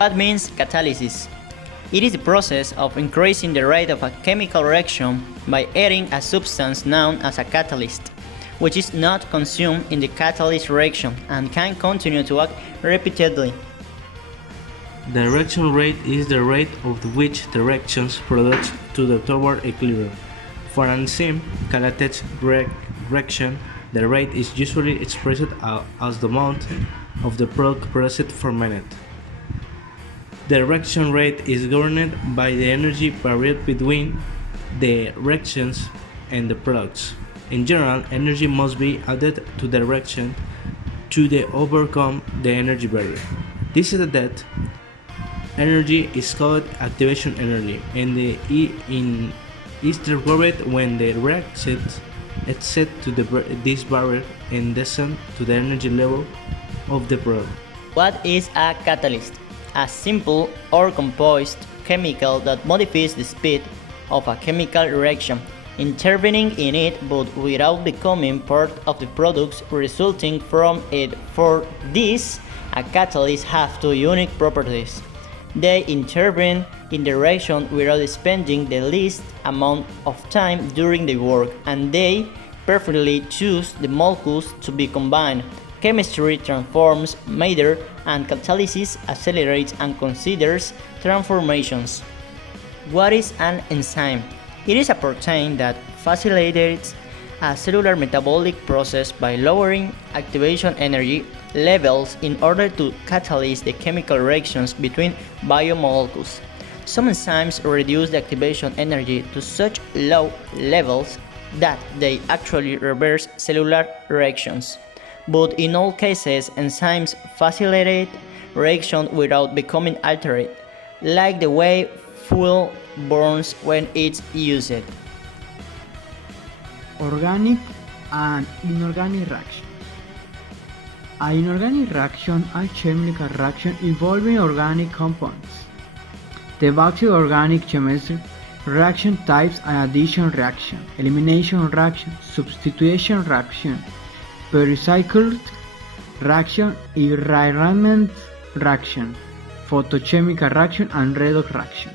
What means catalysis? It is the process of increasing the rate of a chemical reaction by adding a substance known as a catalyst, which is not consumed in the catalyst reaction and can continue to act repeatedly. The reaction rate is the rate at which the reactions produce to the toward equilibrium. For an enzyme catalytic reaction, the rate is usually expressed as the amount of the product produced per minute. The reaction rate is governed by the energy varied between the reactions and the products. In general, energy must be added to the reaction to overcome the energy barrier. This added energy is called activation energy, and is derived when the reactant is set to this barrier and descend to the energy level of the product. What is a catalyst? A simple or composed chemical that modifies the speed of a chemical reaction, intervening in it but without becoming part of the products resulting from it. For this, a catalyst have two unique properties. They intervene in the reaction without spending the least amount of time during the work, and they perfectly choose the molecules to be combined. Chemistry transforms matter, and catalysis accelerates and considers transformations. What is an enzyme? It is a protein that facilitates a cellular metabolic process by lowering activation energy levels in order to catalyze the chemical reactions between biomolecules. Some enzymes reduce the activation energy to such low levels that they actually reverse cellular reactions. But in all cases, enzymes facilitate reaction without becoming altered, like the way fuel burns when it's used. Organic and inorganic reactions. An inorganic reaction is a chemical reaction involving organic compounds. The basic organic chemistry reaction types are addition reaction, elimination reaction, substitution reaction, pericyclic reaction, rearrangement reaction, photochemical reaction, and redox reaction.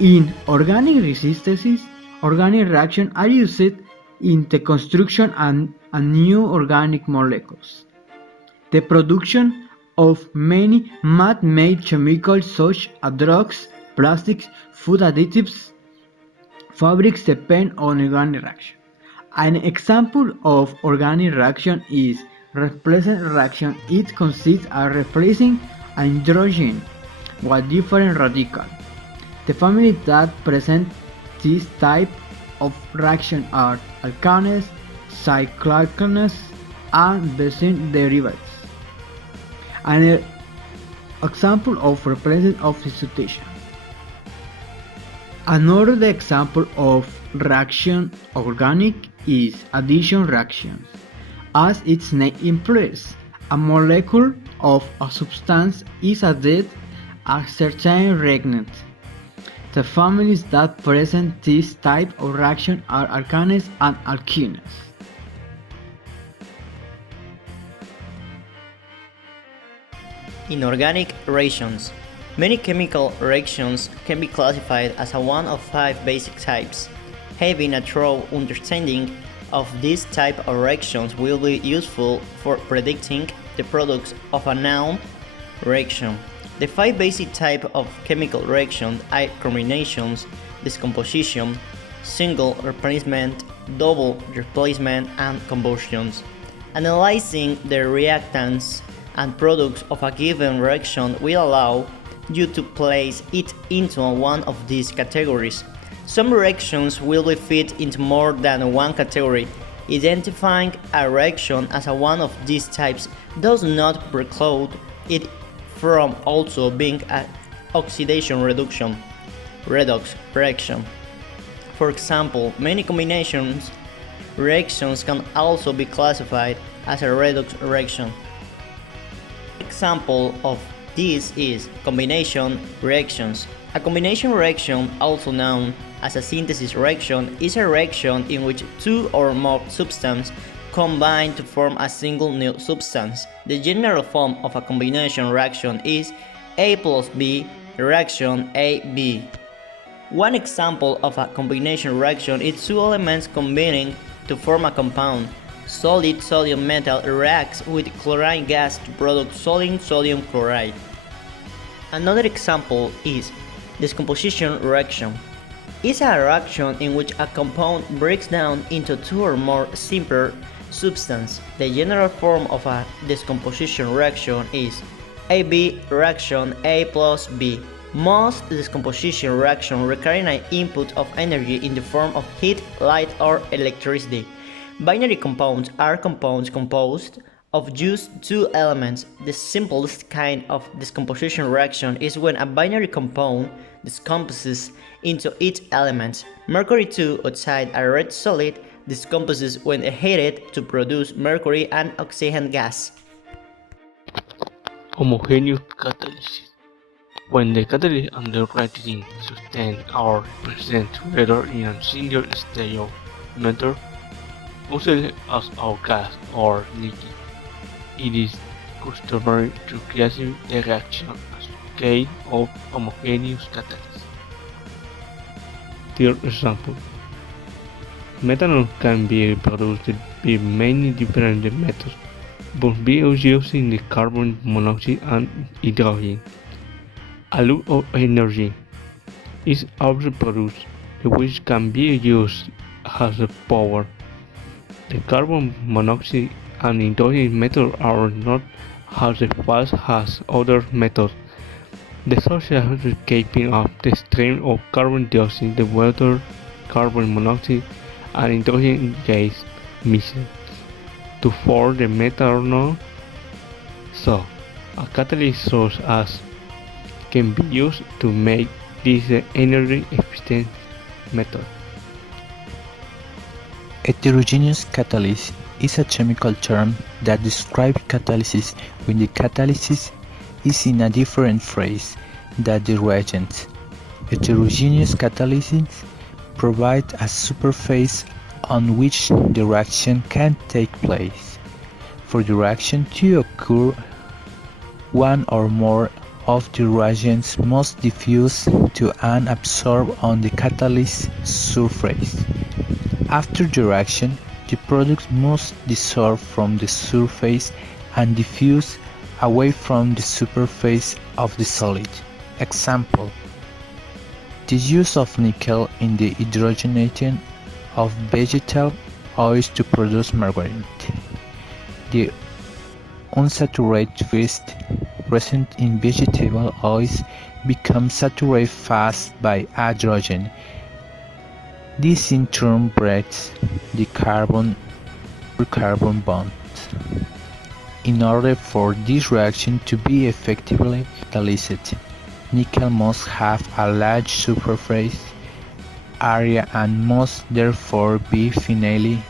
In organic synthesis, organic reactions are used in the construction of new organic molecules. The production of many man-made chemicals such as drugs, plastics, food additives, fabrics depend on organic reaction. An example of organic reaction is replacement reaction. It consists of replacing an hydrogen with different radical. The families that present this type of reaction are alkanes, cycloalkanes, and benzene derivatives. An example of replacement of substitution. Another example of reaction organic is addition reactions. As its name implies, a molecule of a substance is added a certain reagent. The families that present this type of reaction are alkanes and alkenes. Inorganic reactions. Many chemical reactions can be classified as one of 5 basic types. Having a thorough understanding of this type of reactions will be useful for predicting the products of a known reaction. The 5 basic types of chemical reactions are combinations, decomposition, single replacement, double replacement, and combustions. Analyzing the reactants and products of a given reaction will allow you to place it into one of these categories. Some reactions will be fit into more than one category. Identifying a reaction as one of these types does not preclude it from also being an oxidation redox reaction. For example, many combinations reactions can also be classified as a redox reaction. Example of this is combination reactions. A combination reaction, also known as a synthesis reaction, is a reaction in which 2 or more substances combine to form a single new substance. The general form of a combination reaction is A plus B reaction AB. One example of a combination reaction is two elements combining to form a compound. Solid sodium metal reacts with chlorine gas to produce solid sodium chloride. Another example is decomposition reaction. It's a reaction in which a compound breaks down into two or more simpler substances. The general form of a decomposition reaction is AB reaction A plus B. Most decomposition reactions require an input of energy in the form of heat, light, or electricity. Binary compounds are compounds composed of just two elements. The simplest kind of decomposition reaction is when a binary compound decomposes into each element. Mercury 2 oxide, a red solid, decomposes when heated to produce mercury and oxygen gas. Homogeneous catalysis. When the catalyst and the reactant substance are present together in a single state of matter, used as a gas or liquid, it is customary to classify the reaction as a case of homogeneous catalysis. Third example. Methanol can be produced by many different methods, but be using the carbon monoxide and hydrogen. A lot of energy is also produced, which can be used as a power. The carbon monoxide and hydrogen methods are not as fast as other methods. The social escaping of the stream of carbon dioxide, the water, carbon monoxide, and hydrogen gas mixed to form the methanol. So, a catalyst such as can be used to make this energy efficient method. Heterogeneous catalysis is a chemical term that describes catalysis when the catalysis is in a different phase than the reagent. Heterogeneous catalysis provides a superphase on which the reaction can take place. For the reaction to occur, one or more of the reagents must diffuse to and absorb on the catalyst surface. After the reaction, the product must dissolve from the surface and diffuse away from the superface of the solid. Example: the use of nickel in the hydrogenation of vegetable oils to produce margarine. The unsaturated waste present in vegetable oils becomes saturated fast by hydrogen. This in turn breaks the carbon-carbon bond. In order for this reaction to be effectively catalyzed, nickel must have a large surface area and must therefore be finely